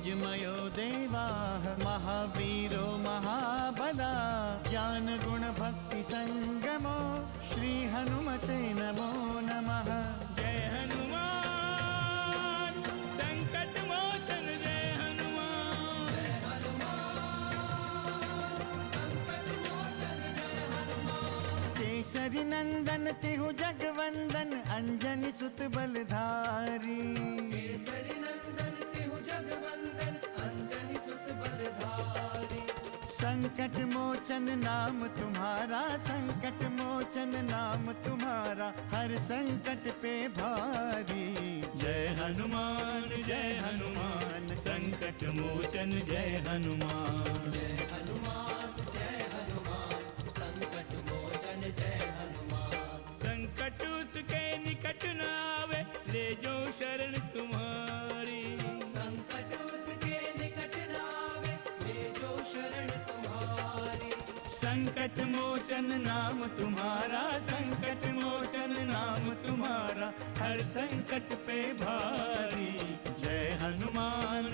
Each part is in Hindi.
तेजमयो देवाः महावीरो महाबला ज्ञान गुण भक्ति संगमो श्री हनुमते नमो नमः। जय हनुमान संकट मोचन जय हनुमान। जय हनुमान केसरी नंदन तिहु जगवंदन अंजनी सुत बलधारी। केसरी नंदन तिहु जगवंदन अंजनी सुत बलधारी। संकट मोचन नाम तुम्हारा संकट मोचन नाम तुम्हारा हर संकट पे भारी। जय हनुमान संकट मोचन जय हनुमान। जय हनुमान संकट मोचन जय हनुमान। संकट उसके निकट न आवे ले जो शरण तुम्हारी। संकट उसके निकट न आवे ले जो शरण तुम्हारी। संकट मोचन नाम तुम्हारा संकट मोचन नाम तुम्हारा हर संकट पे भारी। जय हनुमान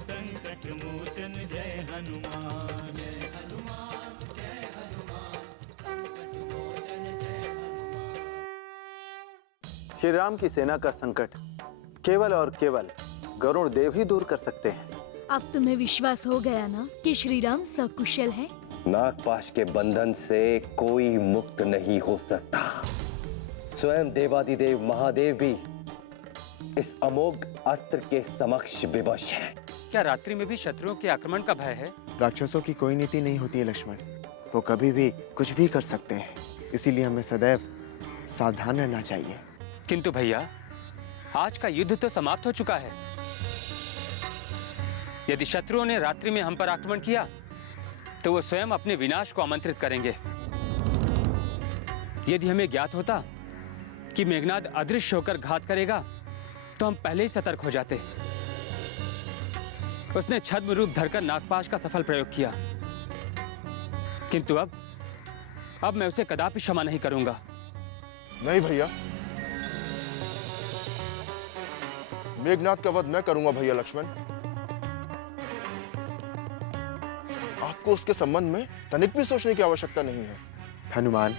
संकट मोचन जय हनुमान। जय हनुमान संकट मोचन जय हनुमान। श्री राम की सेना का संकट केवल और केवल गरुड़ देव ही दूर कर सकते हैं। अब तुम्हें विश्वास हो गया ना कि श्री राम सकुशल हैं? नागपाश के बंधन से कोई मुक्त नहीं हो सकता। स्वयं देवादिदेव महादेव भी इस अमोघ अस्त्र के समक्ष विवश है। क्या रात्रि में भी शत्रुओं के आक्रमण का भय है? राक्षसों की कोई नीति नहीं होती है लक्ष्मण, वो कभी भी कुछ भी कर सकते हैं, इसीलिए हमें सदैव सावधान रहना चाहिए। किंतु भैया, आज का युद्ध तो समाप्त हो चुका है। यदि शत्रुओं ने रात्रि में हम पर आक्रमण किया तो वो स्वयं अपने विनाश को आमंत्रित करेंगे। यदि हमें ज्ञात होता कि मेघनाद अदृश्य होकर घात करेगा तो हम पहले ही सतर्क हो जाते। उसने छद्म रूप धरकर नागपाश का सफल प्रयोग किया, किंतु अब मैं उसे कदापि क्षमा नहीं करूंगा। नहीं भैया, मेघनाद का वध मैं करूंगा भैया लक्ष्मण। आपको उसके संबंध में तनिक भी सोचने की आवश्यकता नहीं है। हनुमान,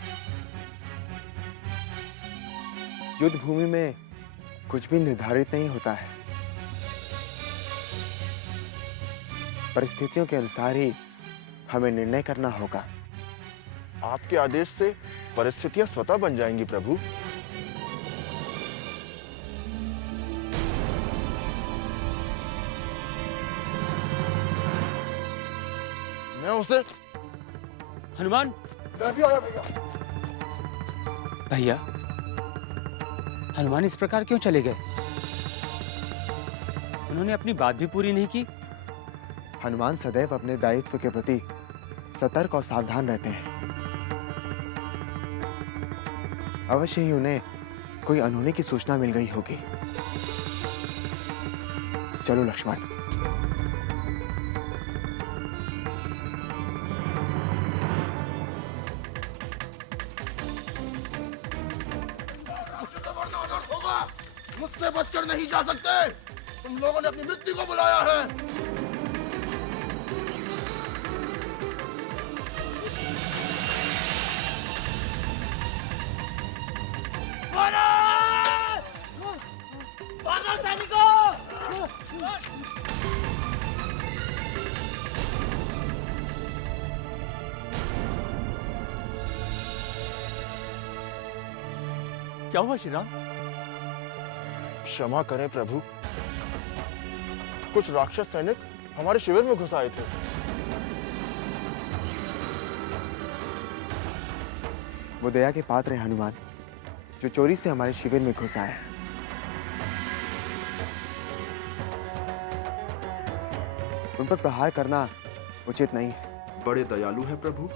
युद्ध भूमि में कुछ भी निर्धारित नहीं होता है, परिस्थितियों के अनुसार ही हमें निर्णय करना होगा। आपके आदेश से परिस्थितियां स्वतः बन जाएंगी प्रभु। मैं उसे हनुमान, मैं भी आया भैया। भैया, हनुमान इस प्रकार क्यों चले गए? उन्होंने अपनी बात भी पूरी नहीं की। हनुमान सदैव अपने दायित्व के प्रति सतर्क और सावधान रहते हैं। अवश्य ही उन्हें कोई अनहोनी की सूचना मिल गई होगी। चलो लक्ष्मण। मुझसे बचकर नहीं जा सकते। तुम लोगों ने अपनी मृत्यु को बुलाया है। भागो सैनिकों! क्या हुआ श्री राम? क्षमा करें प्रभु, कुछ राक्षस सैनिक हमारे शिविर में घुस आए थे। वो दया के पात्र हैं हनुमान, जो चोरी से हमारे शिविर में घुस आए। उन पर प्रहार करना उचित नहीं है। बड़े दयालु हैं प्रभु,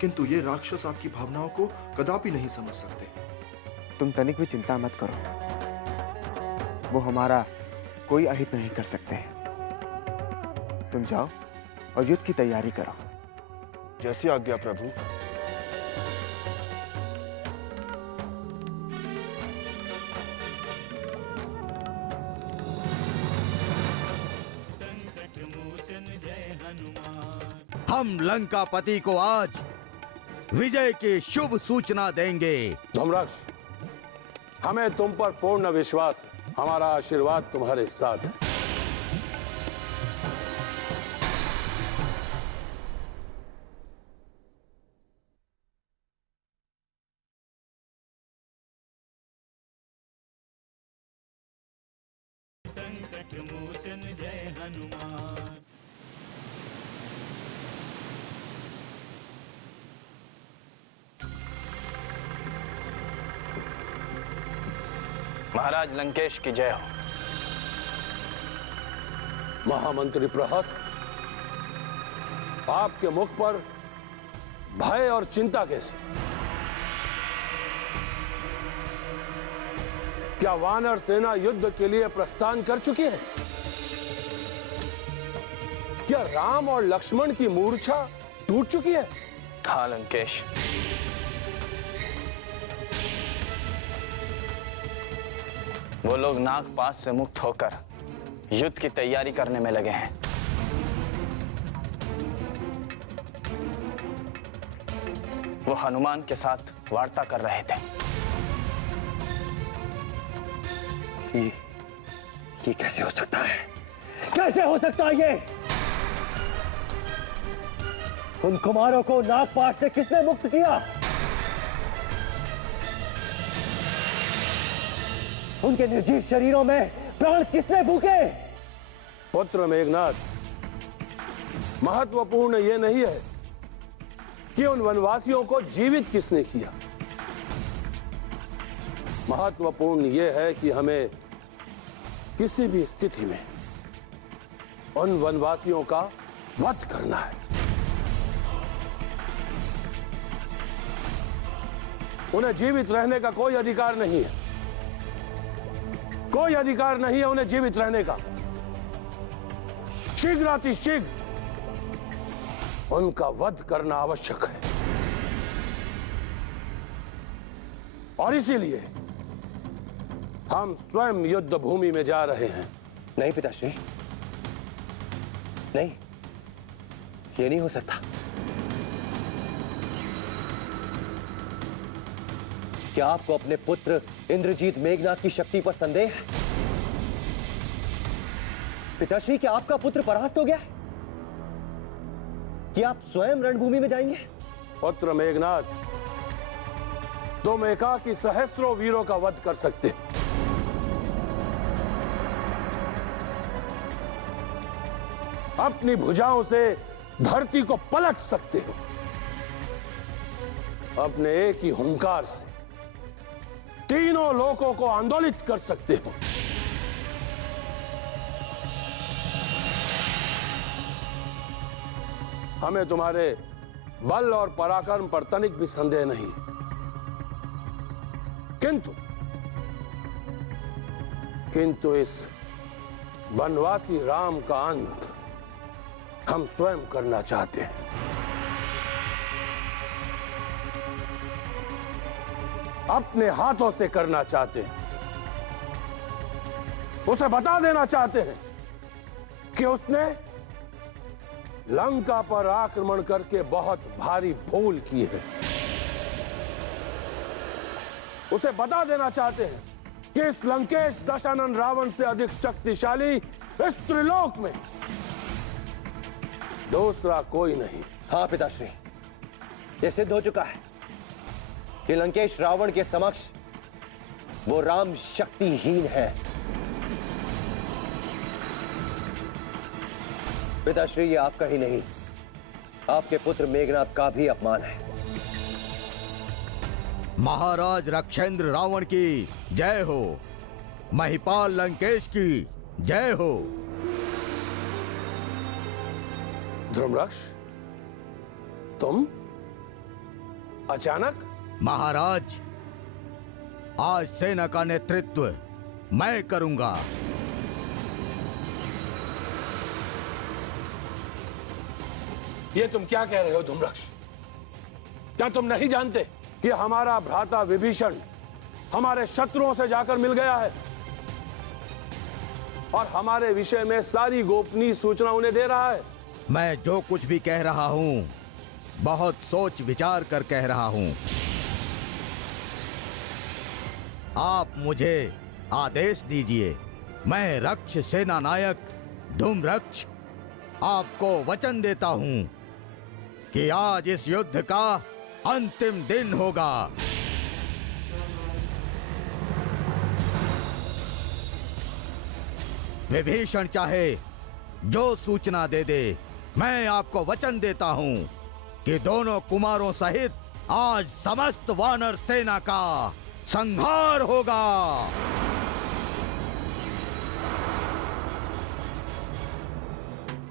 किंतु ये राक्षस आपकी भावनाओं को कदापि नहीं समझ सकते। तुम तनिक भी चिंता मत करो, वो हमारा कोई अहित नहीं कर सकते। तुम जाओ और युद्ध की तैयारी करो। जैसी आज्ञा प्रभु। हम लंकापति को आज विजय की शुभ सूचना देंगे। धूम्राक्ष, हमें तुम पर पूर्ण विश्वास है। हमारा आशीर्वाद तुम्हारे साथ है। संकट मोचन जय हनुमान। महाराज लंकेश की जय हो। महामंत्री प्रहस्त, आपके मुख पर भय और चिंता कैसे? क्या वानर सेना युद्ध के लिए प्रस्थान कर चुकी है? क्या राम और लक्ष्मण की मूर्छा टूट चुकी है? हाँ लंकेश, वो लोग नागपाश से मुक्त होकर युद्ध की तैयारी करने में लगे हैं। वो हनुमान के साथ वार्ता कर रहे थे। ये कैसे हो सकता है? कैसे हो सकता है ये? उन कुमारों को नागपाश से किसने मुक्त किया? उनके निर्जीव शरीरों में प्राण किसने फूके? पुत्र मेघनाथ, महत्वपूर्ण यह नहीं है कि उन वनवासियों को जीवित किसने किया। महत्वपूर्ण यह है कि हमें किसी भी स्थिति में उन वनवासियों का वध करना है। उन्हें जीवित रहने का कोई अधिकार नहीं है। कोई अधिकार नहीं है उन्हें जीवित रहने का। शीघ्रातिशीघ्र उनका वध करना आवश्यक है। और इसीलिए हम स्वयं युद्ध भूमि में जा रहे हैं। नहीं पिताश्री, नहीं, ये नहीं हो सकता। क्या आपको अपने पुत्र इंद्रजीत मेघनाथ की शक्ति पर संदेह है? पिताश्री, क्या आपका पुत्र परास्त हो गया है? क्या आप स्वयं रणभूमि में जाएंगे? पुत्र मेघनाथ, तुम एकाकी सहस्रों वीरों का वध कर सकते हो। अपनी भुजाओं से धरती को पलट सकते हो। अपने एक ही हुंकार से तीनों लोकों को आंदोलित कर सकते हो। हमें तुम्हारे बल और पराक्रम पर तनिक भी संदेह नहीं, किंतु इस वनवासी राम का अंत हम स्वयं करना चाहते हैं। अपने हाथों से करना चाहते हैं। उसे बता देना चाहते हैं कि उसने लंका पर आक्रमण करके बहुत भारी भूल की है। उसे बता देना चाहते हैं कि इस लंकेश दशानन रावण से अधिक शक्तिशाली इस त्रिलोक में दूसरा कोई नहीं। हाँ पिताश्री, यह सिद्ध हो चुका है कि लंकेश रावण के समक्ष वो राम शक्तिहीन है। पिताश्री, ये आपका ही नहीं, आपके पुत्र मेघनाथ का भी अपमान है। महाराज रक्षेंद्र रावण की जय हो। महिपाल लंकेश की जय हो। धर्मराज, तुम अचानक? महाराज, आज सेना का नेतृत्व मैं करूंगा। ये तुम क्या कह रहे हो धूम्राक्ष? क्या तुम नहीं जानते कि हमारा भ्राता विभीषण हमारे शत्रुओं से जाकर मिल गया है और हमारे विषय में सारी गोपनीय सूचना उन्हें दे रहा है? मैं जो कुछ भी कह रहा हूं बहुत सोच विचार कर कह रहा हूं। आप मुझे आदेश दीजिए। मैं रक्ष सेना नायक धूम्रक्ष आपको वचन देता हूं कि आज इस युद्ध का अंतिम दिन होगा। विभीषण चाहे जो सूचना दे दे, मैं आपको वचन देता हूं कि दोनों कुमारों सहित आज समस्त वानर सेना का संहार होगा।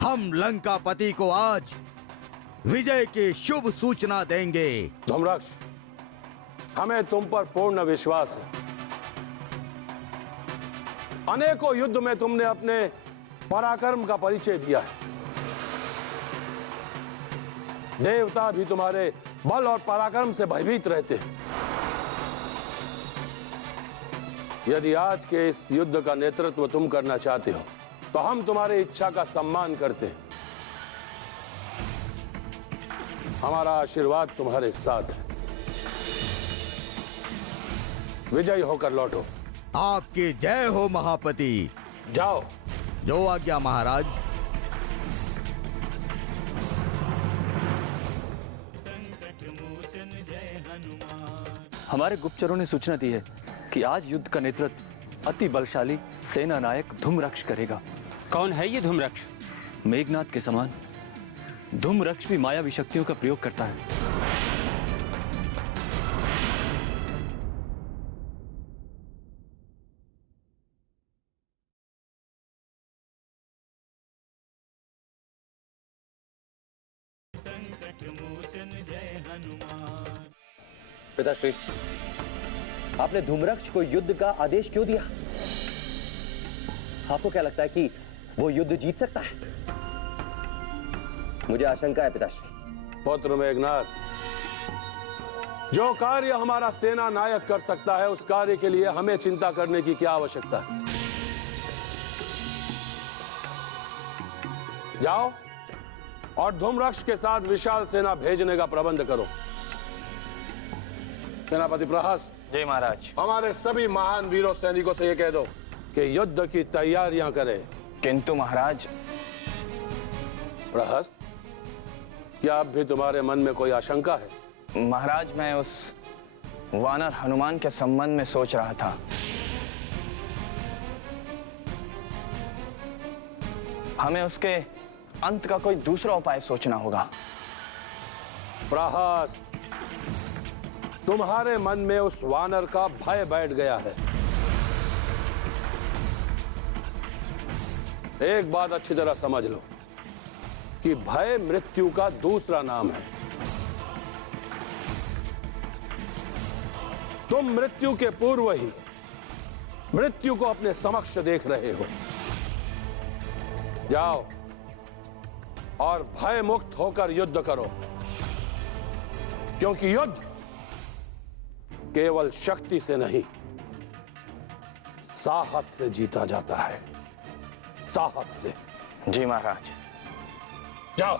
हम लंकापति को आज विजय की शुभ सूचना देंगे। धूम्रक्ष, हमें तुम पर पूर्ण विश्वास है। अनेकों युद्ध में तुमने अपने पराक्रम का परिचय दिया है। देवता भी तुम्हारे बल और पराक्रम से भयभीत रहते हैं। यदि आज के इस युद्ध का नेतृत्व तुम करना चाहते हो तो हम तुम्हारी इच्छा का सम्मान करते हैं। हमारा आशीर्वाद तुम्हारे साथ है। विजयी होकर लौटो। आपकी जय हो महापति। जाओ। जो आज्ञा महाराज। हमारे गुप्तचरों ने सूचना दी है कि आज युद्ध का नेतृत्व अति बलशाली सेना नायक धूम्रक्ष करेगा। कौन है ये धूम्रक्ष? मेघनाद के समान धूम्रक्ष भी मायावी शक्तियों का प्रयोग करता है। पिताश्री, आपने धूम्रक्ष को युद्ध का आदेश क्यों दिया? आपको क्या लगता है कि वो युद्ध जीत सकता है? मुझे आशंका है पिताश्री। पुत्र मेघनाद, जो कार्य हमारा सेना नायक कर सकता है उस कार्य के लिए हमें चिंता करने की क्या आवश्यकता है? जाओ और धूम्रक्ष के साथ विशाल सेना भेजने का प्रबंध करो। सेनापति प्रहस्त। जी महाराज। हमारे सभी महान वीरों सैनिकों से यह कह दो कि युद्ध की तैयारियां करें। किंतु महाराज। प्रहस्त, क्या अब भी तुम्हारे मन में कोई आशंका है? महाराज, मैं उस वानर हनुमान के संबंध में सोच रहा था। हमें उसके अंत का कोई दूसरा उपाय सोचना होगा। प्रहस्त, तुम्हारे मन में उस वानर का भय बैठ गया है। एक बात अच्छी तरह समझ लो कि भय मृत्यु का दूसरा नाम है। तुम मृत्यु के पूर्व ही मृत्यु को अपने समक्ष देख रहे हो। जाओ और भय मुक्त होकर युद्ध करो, क्योंकि युद्ध केवल शक्ति से नहीं, साहस से जीता जाता है। साहस से। जी महाराज। जाओ।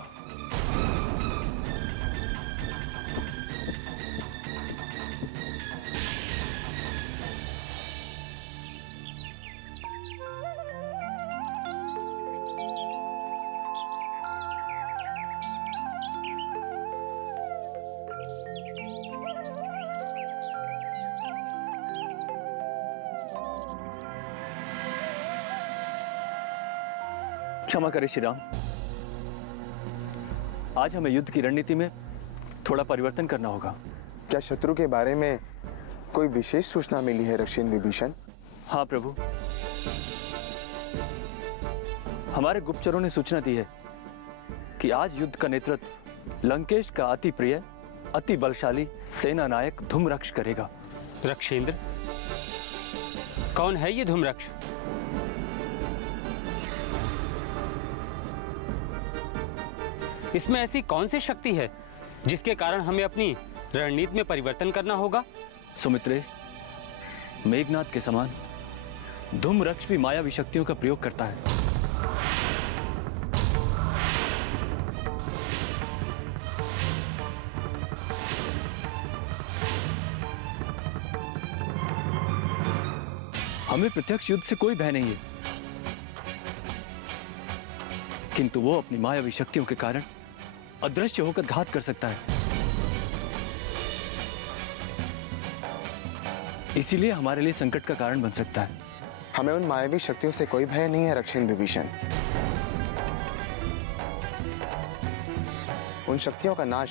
क्षमा करें श्री राम, आज हमें युद्ध की रणनीति में थोड़ा परिवर्तन करना होगा। क्या शत्रु के बारे में कोई विशेष सूचना मिली है रक्षेन विभीषण? हाँ प्रभु, हमारे गुप्तचरों ने सूचना दी है कि आज युद्ध का नेतृत्व लंकेश का अति प्रिय अति बलशाली सेना नायक धूम्रक्ष करेगा। रक्षेंद्र, कौन है ये धूम्रक्ष? इसमें ऐसी कौन सी शक्ति है जिसके कारण हमें अपनी रणनीति में परिवर्तन करना होगा? सुमित्रे, मेघनाद के समान धूम्रक्ष भी मायावी शक्तियों का प्रयोग करता है। हमें प्रत्यक्ष युद्ध से कोई भय नहीं है, किंतु वो अपनी मायावी शक्तियों के कारण अदृश्य होकर घात कर सकता है। इसीलिए हमारे लिए संकट का कारण बन सकता है। हमें उन मायावी शक्तियों से कोई भय नहीं है रक्षण विभीषण। उन शक्तियों का नाश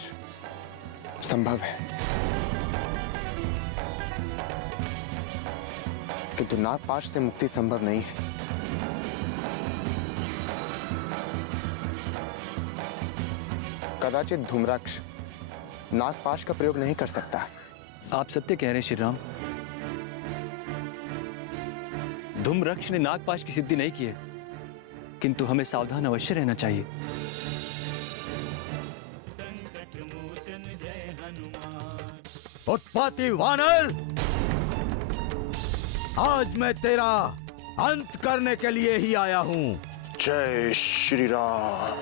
संभव है, किंतु नागपाश से मुक्ति संभव नहीं है। कदाचित धूम्राक्ष नागपाश का प्रयोग नहीं कर सकता। आप सत्य कह रहे हैं श्री राम। धूम्राक्ष ने नागपाश की सिद्धि नहीं की है, किंतु हमें सावधान अवश्य रहना चाहिए। उत्पाती वानर, आज मैं तेरा अंत करने के लिए ही आया हूं। जय श्री राम।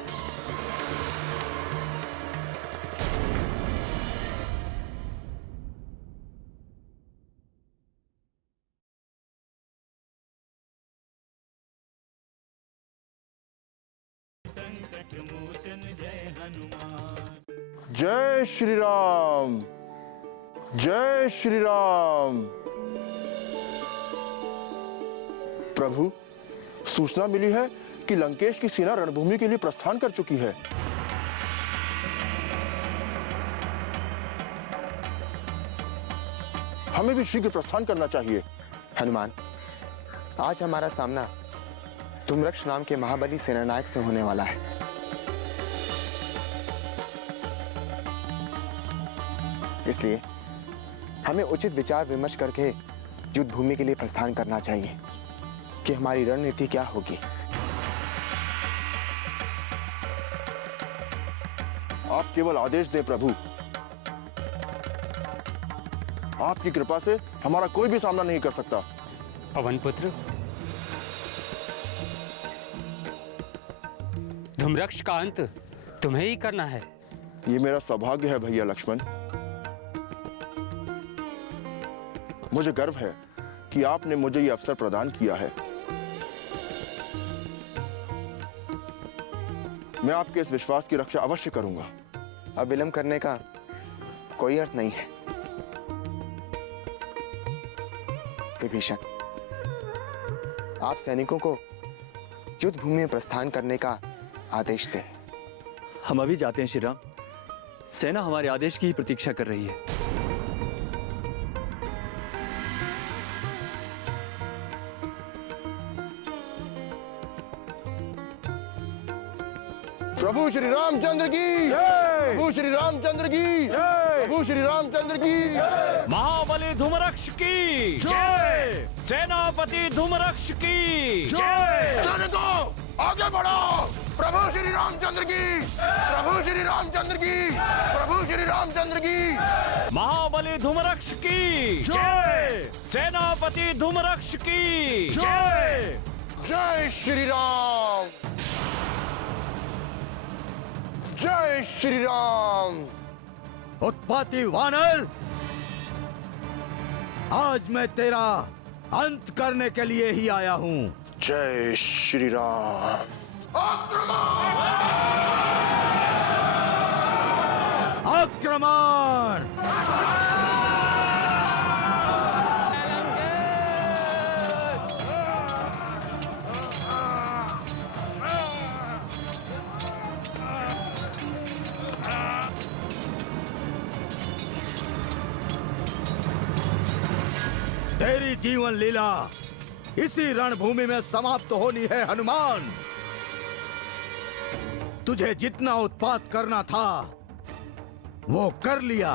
जय श्री राम। जय श्री राम। प्रभु, सूचना मिली है कि लंकेश की सेना रणभूमि के लिए प्रस्थान कर चुकी है। हमें भी शीघ्र प्रस्थान करना चाहिए। हनुमान, आज हमारा सामना धूम्राक्ष नाम के महाबली सेनानायक से होने वाला है। इसलिए हमें उचित विचार विमर्श करके युद्ध भूमि के लिए प्रस्थान करना चाहिए कि हमारी रणनीति क्या होगी। आप केवल आदेश दें प्रभु। आपकी कृपा से हमारा कोई भी सामना नहीं कर सकता। पवन पुत्र, धूम्राक्ष का अंत तुम्हें ही करना है। ये मेरा सौभाग्य है भैया लक्ष्मण। मुझे गर्व है कि आपने मुझे ये अवसर प्रदान किया है। मैं आपके इस विश्वास की रक्षा अवश्य करूंगा। अब विलंब करने का कोई अर्थ नहीं है। विभीषण, आप सैनिकों को युद्ध भूमि में प्रस्थान करने का आदेश दें। हम अभी जाते हैं श्री राम। सेना हमारे आदेश की ही प्रतीक्षा कर रही है। प्रभु श्री रामचंद्र की जय। प्रभु श्री रामचंद्र की जय। प्रभु श्री रामचंद्र की जय। महाबली धूम्राक्ष की जय। सेनापति धूम्राक्ष की जय। सैनिकों आगे बढ़ो। प्रभु श्री रामचंद्र की। प्रभु श्री रामचंद्र की। प्रभु श्री रामचंद्र की। महाबली धूम्राक्ष की जय। सेनापति धूम्राक्ष की जय। जय श्री राम। जय श्री राम। उत्पाती वानर, आज मैं तेरा अंत करने के लिए ही आया हूं। जय श्री राम। आक्रमण! तेरी जीवन लीला इसी रणभूमि में समाप्त होनी है हनुमान। तुझे जितना उत्पात करना था वो कर लिया।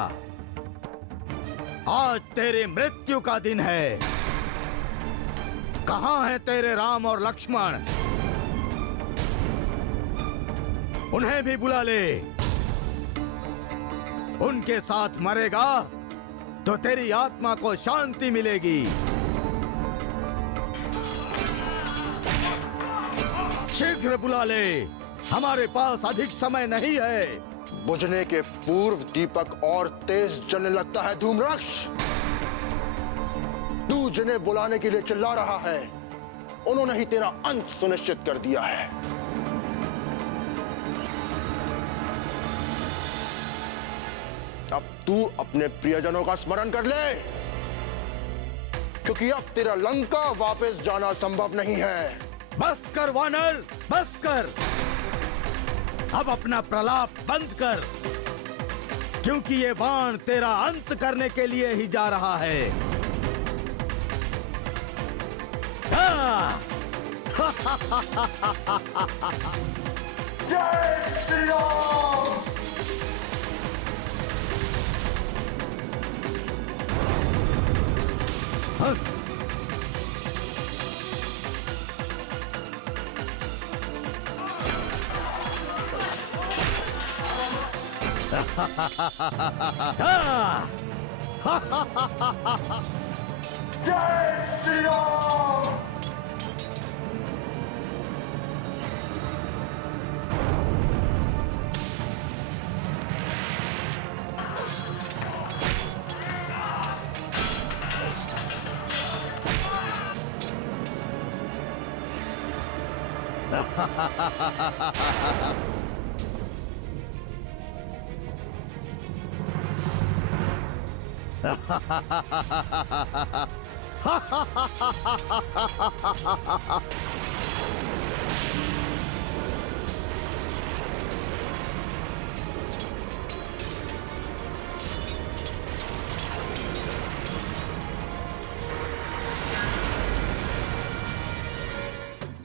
आज तेरे मृत्यु का दिन है। कहां हैं तेरे राम और लक्ष्मण? उन्हें भी बुला ले। उनके साथ मरेगा तो तेरी आत्मा को शांति मिलेगी। शीघ्र बुला ले, हमारे पास अधिक समय नहीं है। बुझने के पूर्व दीपक और तेज जलने लगता है धूम्राक्ष। तू जिन्हें बुलाने के लिए चिल्ला रहा है उन्होंने ही तेरा अंत सुनिश्चित कर दिया है। अब तू अपने प्रियजनों का स्मरण कर ले, क्योंकि अब तेरा लंका वापस जाना संभव नहीं है। बस कर वानर, बस कर। अब अपना प्रलाप बंद कर, क्योंकि ये बाण तेरा अंत करने के लिए ही जा रहा है। जय श्री राम। जय श्री राम।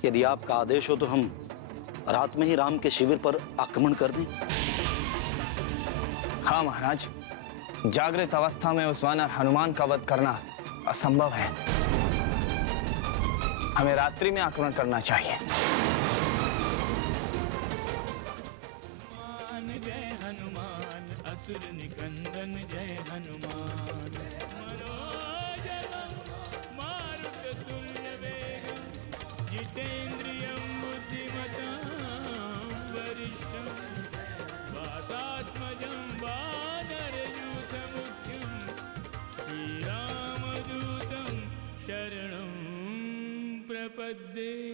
यदि आपका आदेश हो तो हम रात में ही राम के शिविर पर आक्रमण कर दें। हाँ महाराज, जागृत अवस्था में उस वानर हनुमान का वध करना असंभव है। हमें रात्रि में आक्रमण करना चाहिए। जय हनुमान असुर निकंदन जय हनुमान मनोजवं मारुततुल्य वेगं जितेन्द्रियं बुद्धिमतां वरिष्ठं वातात्मजं वानरयूथमुख्यं श्रीरामदूतं शरणं प्रपद्ये।